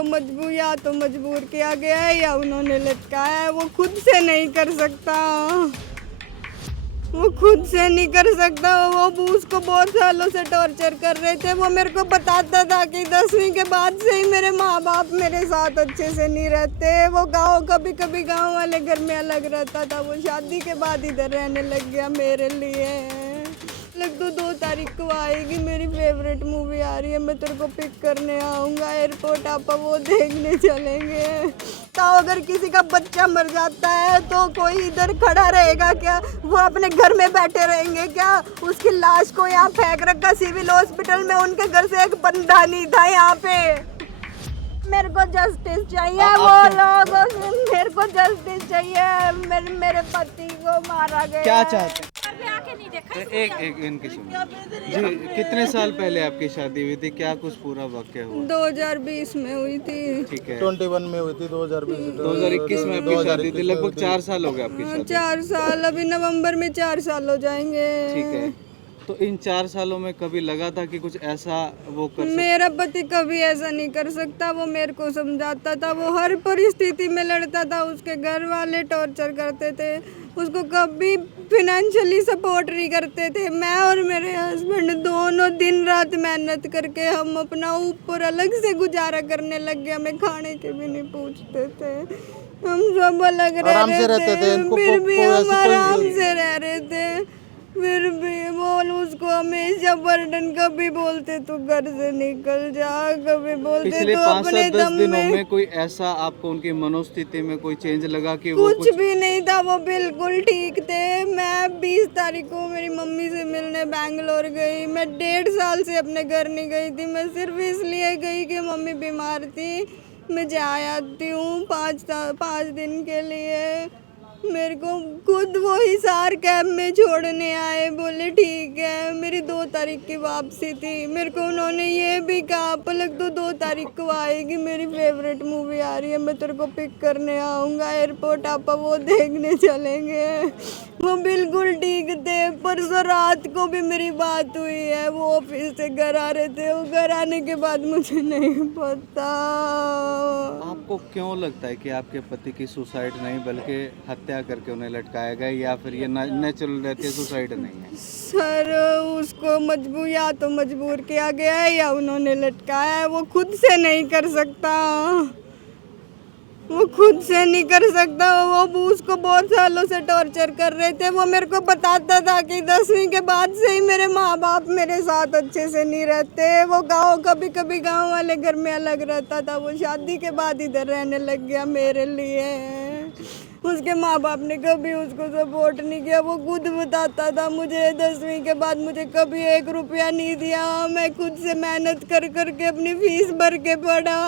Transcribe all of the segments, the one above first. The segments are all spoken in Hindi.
को मजबूर या तो मजबूर किया गया है या उन्होंने लटकाया है। वो खुद से नहीं कर सकता, वो खुद से नहीं कर सकता। वो उसको बहुत सालों से टॉर्चर कर रहे थे। वो मेरे को बताता था कि 10वीं के बाद से ही मेरे माँ बाप मेरे साथ अच्छे से नहीं रहते। वो गाँव कभी कभी गाँव वाले घर में अलग रहता था, वो शादी के बाद इधर रहने लग गया मेरे लिए। लग तो 2 तारीख को आएगी, मेरी फेवरेट मूवी आ रही है, मैं तेरे को पिक करने आऊँगा एयरपोर्ट, आप वो देखने चलेंगे। तो अगर किसी का बच्चा मर जाता है तो कोई इधर खड़ा रहेगा क्या? वो अपने घर में बैठे रहेंगे क्या? उसकी लाश को यहाँ फेंक रखा सिविल हॉस्पिटल में, उनके घर से एक बंदा नहीं था यहाँ पे। मेरे को जस्टिस चाहिए, वो लोग मेरे को जस्टिस चाहिए। मेरे पति को मारा गया। क्या चाहते हैं? एक इनकी सुनिए जी। कितने साल पहले आपकी शादी हुई थी? क्या कुछ पूरा वाक्य हुआ? 2020 में हुई थी। ठीक है, 21 में हुई थी, 2021 में आपकी शादी थी। लगभग 4 साल हो गए आपकी शादी। 4 साल, अभी नवंबर में 4 साल हो जाएंगे। ठीक है, तो इन 4 सालों में कभी लगा था कि कुछ ऐसा वो कर मेरा पति कभी ऐसा नहीं कर सकता। वो मेरे को समझाता था, वो हर परिस्थिति में लड़ता था। उसके घर वाले टॉर्चर करते थे, उसको कभी फिनेंशियली सपोर्ट नहीं करते थे। मैं और मेरे हस्बैंड दोनों दिन रात मेहनत करके हम अपना ऊपर अलग से गुजारा करने लग गए। हमें खाने के भी नहीं पूछते थे, हम सब अलग रह रहे थे। फिर भी हम आराम से रह रहे थे। फिर भी वो उसको हमेशा बर्डन, कभी बोलते तू घर से निकल जा, कभी बोलते पिछले तू 5 अपने से 10 दम दिनों में। में कोई ऐसा आपको उनकी मनोस्थिति में कोई चेंज लगा कि वो कुछ भी नहीं था, वो बिल्कुल ठीक थे। मैं 20 तारीख को मेरी मम्मी से मिलने बैंगलोर गई। मैं 1.5 साल से अपने घर नहीं गई थी। मैं सिर्फ इसलिए गई कि मम्मी बीमार थी। मैं जा आती हूँ 5 दिन के लिए। मेरे को खुद वो हिसार कैंप में छोड़ने आए, बोले ठीक है। मेरी 2 तारीख की वापसी थी। मेरे को उन्होंने ये भी कहा पलक तो 2 तारीख को आएगी, मेरी फेवरेट मूवी आ रही है, मैं तेरे को पिक करने आऊँगा एयरपोर्ट, आप वो देखने चलेंगे। वो बिल्कुल ठीक थे। परसों रात को भी मेरी बात हुई है। वो ऑफिस से घर आ रहे थे, वो घर आने के बाद मुझे नहीं पता। आपको क्यों लगता है कि आपके पति की सुसाइड नहीं बल्कि हत्या करके उन्हें लटकाया गया, या फिर ये नेचुरल रहती है, सुसाइड नहीं है? सर उसको मजबूर या तो मजबूर किया गया है या उन्होंने लटकाया है। वो खुद से नहीं कर सकता, वो खुद से नहीं कर सकता। वो उसको बहुत सालों से टॉर्चर कर रहे थे। वो मेरे को बताता था कि 10वीं के बाद से ही मेरे माँ बाप मेरे साथ अच्छे से नहीं रहते। वो गाँव कभी कभी गाँव वाले घर में अलग रहता था, वो शादी के बाद इधर रहने लग गया मेरे लिए। उसके माँ बाप ने कभी उसको सपोर्ट नहीं किया। वो खुद बताता था, मुझे 10वीं के बाद मुझे कभी 1 रुपया नहीं दिया। मैं खुद से मेहनत कर करके अपनी फीस भर के पढ़ा।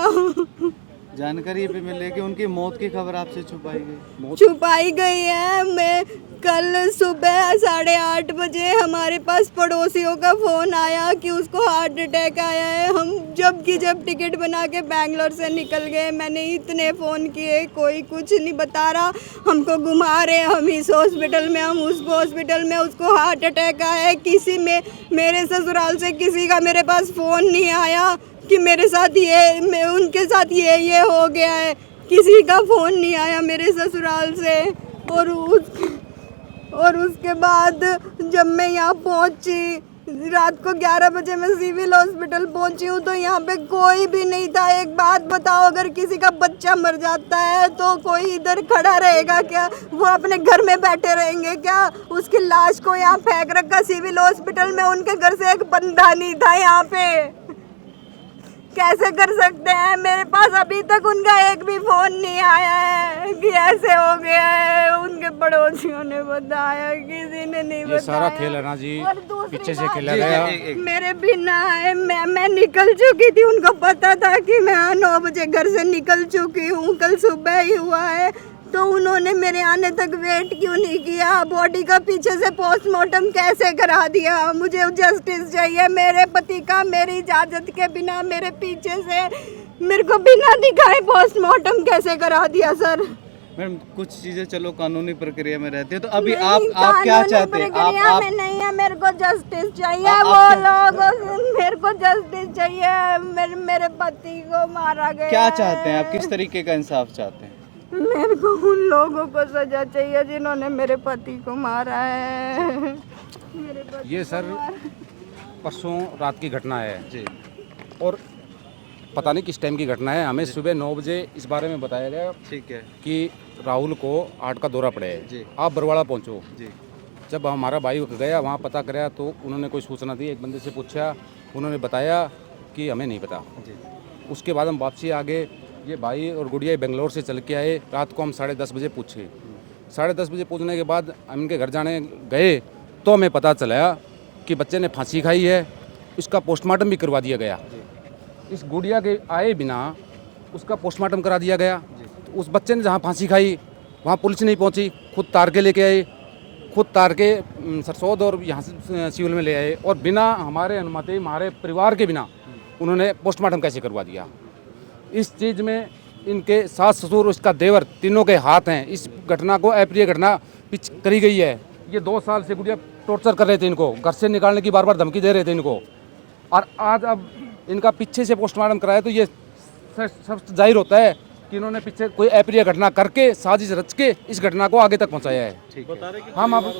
जानकारी भी मिले कि उनकी मौत की खबर आपसे छुपाई गई है। मैं कल सुबह 8:30 बजे हमारे पास पड़ोसियों का फ़ोन आया कि उसको हार्ट अटैक आया है। हम जब टिकट बना के बैंगलोर से निकल गए। मैंने इतने फ़ोन किए, कोई कुछ नहीं बता रहा। हमको घुमा रहे, हम इस हॉस्पिटल में, हम उस हॉस्पिटल में। उसको हार्ट अटैक आया है। किसी में मेरे ससुराल से किसी का मेरे पास फ़ोन नहीं आया कि मेरे साथ ये उनके साथ ये हो गया है। किसी का फ़ोन नहीं आया मेरे ससुराल से। और उसके बाद जब मैं यहाँ पहुँची, रात को 11 बजे मैं सिविल हॉस्पिटल पहुँची हूँ, तो यहाँ पे कोई भी नहीं था। एक बात बताओ, अगर किसी का बच्चा मर जाता है तो कोई इधर खड़ा रहेगा क्या? वो अपने घर में बैठे रहेंगे क्या? उसकी लाश को यहाँ फेंक रखा सिविल हॉस्पिटल में, उनके घर से एक बंदा नहीं था यहाँ पे। कैसे कर सकते हैं? मेरे पास अभी तक उनका एक भी फोन नहीं आया है कि ऐसे हो गया है। उनके पड़ोसियों ने बताया, किसी ने नहीं बताया। ये सारा खेल है ना जी, पीछे से खेला गया। मेरे बिना है, मैं निकल चुकी थी। उनको पता था कि मैं 9 बजे घर से निकल चुकी हूँ। कल सुबह ही हुआ है, तो उन्होंने मेरे आने तक वेट क्यों नहीं किया? बॉडी का पीछे से पोस्टमार्टम कैसे करा दिया? मुझे जस्टिस चाहिए। मेरे पति का मेरी इजाज़त के बिना मेरे पीछे से मेरे को बिना दिखाए पोस्टमार्टम कैसे करा दिया सर? मैडम कुछ चीजें चलो कानूनी प्रक्रिया में रहती है, तो अभी नहीं, आप क्या कानूनी चाहते हैं? प्रक्रिया आप में नहीं है, मेरे को जस्टिस चाहिए। आप वो क्या- लोग, मेरे को जस्टिस चाहिए। मेरे पति को मारा गया क्या है। चाहते हैं आप? किस तरीके का इंसाफ चाहते हैं? मेरे को उन लोगों को सजा चाहिए जिन्होंने मेरे पति को मारा है। मेरे पति ये सर परसों रात की घटना है जी और पता नहीं किस टाइम की घटना है। हमें सुबह 9 बजे इस बारे में बताया गया ठीक है कि राहुल को हार्ट का दौरा पड़ा जी। है, आप बरवाड़ा पहुंचो। जी जब हमारा भाई गया वहाँ पता कराया तो उन्होंने कोई सूचना दी, एक बंदे से पूछा, उन्होंने बताया कि हमें नहीं पता। जी उसके बाद हम वापसी आ गए। ये भाई और गुड़िया बेंगलोर से चल के आए। रात को हम 10:30 बजे पूछे। 10:30 बजे पूछने के बाद हम इनके घर जाने गए तो हमें पता चला कि बच्चे ने फांसी खाई है। इसका पोस्टमार्टम भी करवा दिया गया। इस गुड़िया के आए बिना उसका पोस्टमार्टम करा दिया गया। तो उस बच्चे ने जहाँ फांसी खाई वहाँ पुलिस नहीं पहुँची, खुद तार के लेके आए, खुद तार के सरसौद और यहाँ से सिविल में ले आए और बिना हमारे अनुमति, हमारे परिवार के बिना उन्होंने पोस्टमार्टम कैसे करवा दिया। इस चीज़ में इनके सास ससुर, इसका देवर, तीनों के हाथ हैं। इस घटना को अप्रिय घटना पिच करी गई है। ये 2 साल से गुड़िया टॉर्चर कर रहे थे इनको, घर से निकालने की बार बार धमकी दे रहे थे इनको, और आज अब इनका पीछे से पोस्टमार्टम कराया तो ये सब जाहिर होता है कि इन्होंने पीछे कोई अप्रिय घटना करके, साजिश रच के इस घटना को आगे तक पहुंचाया है। ठीक है। हम अब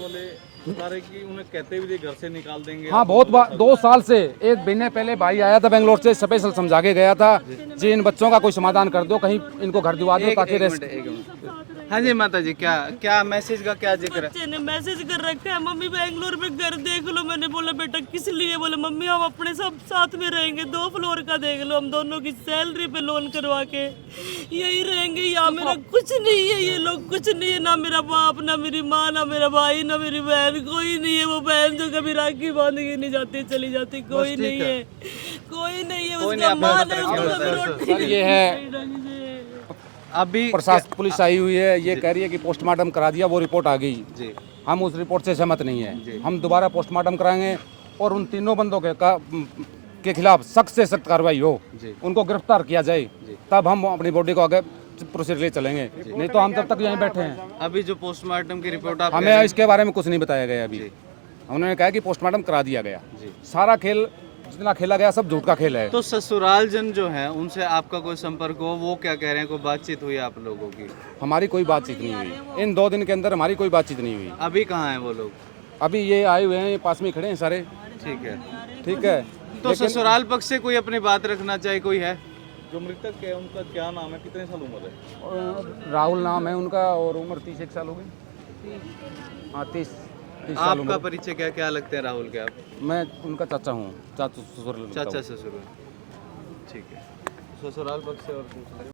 बता रहे कि उन्हें कहते भी थे घर से निकाल देंगे। हाँ, बहुत बार 2 साल से। एक महीने पहले भाई आया था बेंगलोर से, स्पेशल समझा के गया था जी इन बच्चों का कोई समाधान कर दो, कहीं इनको घर दिवा दो ताकि एक मिनट। हाँ जी माता जी, क्या मैसेज का क्या जिक्र है? बच्चे ने मैसेज कर रखा है, मम्मी बेंगलोर में घर देख लो। मैंने बोला बेटा किस लिए? बोले मम्मी हम अपने सब साथ में रहेंगे, 2 फ्लोर का देख लो, हम दोनों की सैलरी पे लोन करवा के यही रहेंगे। यहाँ मेरा कुछ नहीं है, ये लोग कुछ नहीं है, ना मेरा बाप, ना मेरी माँ, ना मेरा भाई, ना मेरी बहन, कोई नहीं है। वो बहन जो कभी राखी बांध के नहीं जाती, चली जाती, कोई नहीं है, कोई नहीं है। उसका माँ है, उसको कभी रोटी सर ये है ढंग से। अभी प्रशासन, पुलिस आई हुई है, ये कह रही है कि पोस्टमार्टम करा दिया, वो रिपोर्ट आ गई। जी हम उस रिपोर्ट से सहमत नहीं है। हम दोबारा पोस्टमार्टम कराएंगे और उन तीनों बंदों के खिलाफ सख्त से सख्त कार्रवाई हो, जी। उनको गिरफ्तार किया जाए, तब हम अपनी बॉडी को आगे प्रोसीजर ले चलेंगे। नहीं तो हम तब तक यहीं बैठे हैं। अभी जो पोस्टमार्टम की रिपोर्ट आप हमें इसके बारे में कुछ नहीं बताया गया अभी। उन्होंने कहा कि पोस्टमार्टम करा दिया गया। सारा खेल जितना खेला गया सब झूठ का खेल है। तो ससुराल जन जो है उनसे आपका कोई संपर्क हो, वो क्या कह रहे हैं? कोई बातचीत हुई आप लोगों की? हमारी कोई बातचीत नहीं हुई इन 2 दिन के अंदर, हमारी कोई बातचीत नहीं हुई। अभी कहाँ हैं वो लोग? अभी ये आए हुए हैं, ये पास में ही खड़े हैं सारे। ठीक है। ठीक है, तो ससुराल पक्ष से कोई अपनी बात रखना चाहिए, कोई है? जो मृतक है उनका क्या नाम है, कितने साल उम्र है? राहुल नाम है उनका और उम्र 31 साल हो गई। हाँ, 30 साल आपका उम्र। परिचय क्या लगते हैं राहुल के आप? मैं उनका चाचा हूँ, चाचा ससुर लगता हूँ। चाचा ससुर। ठीक है। ससुराल पक्ष से और पूछ लें।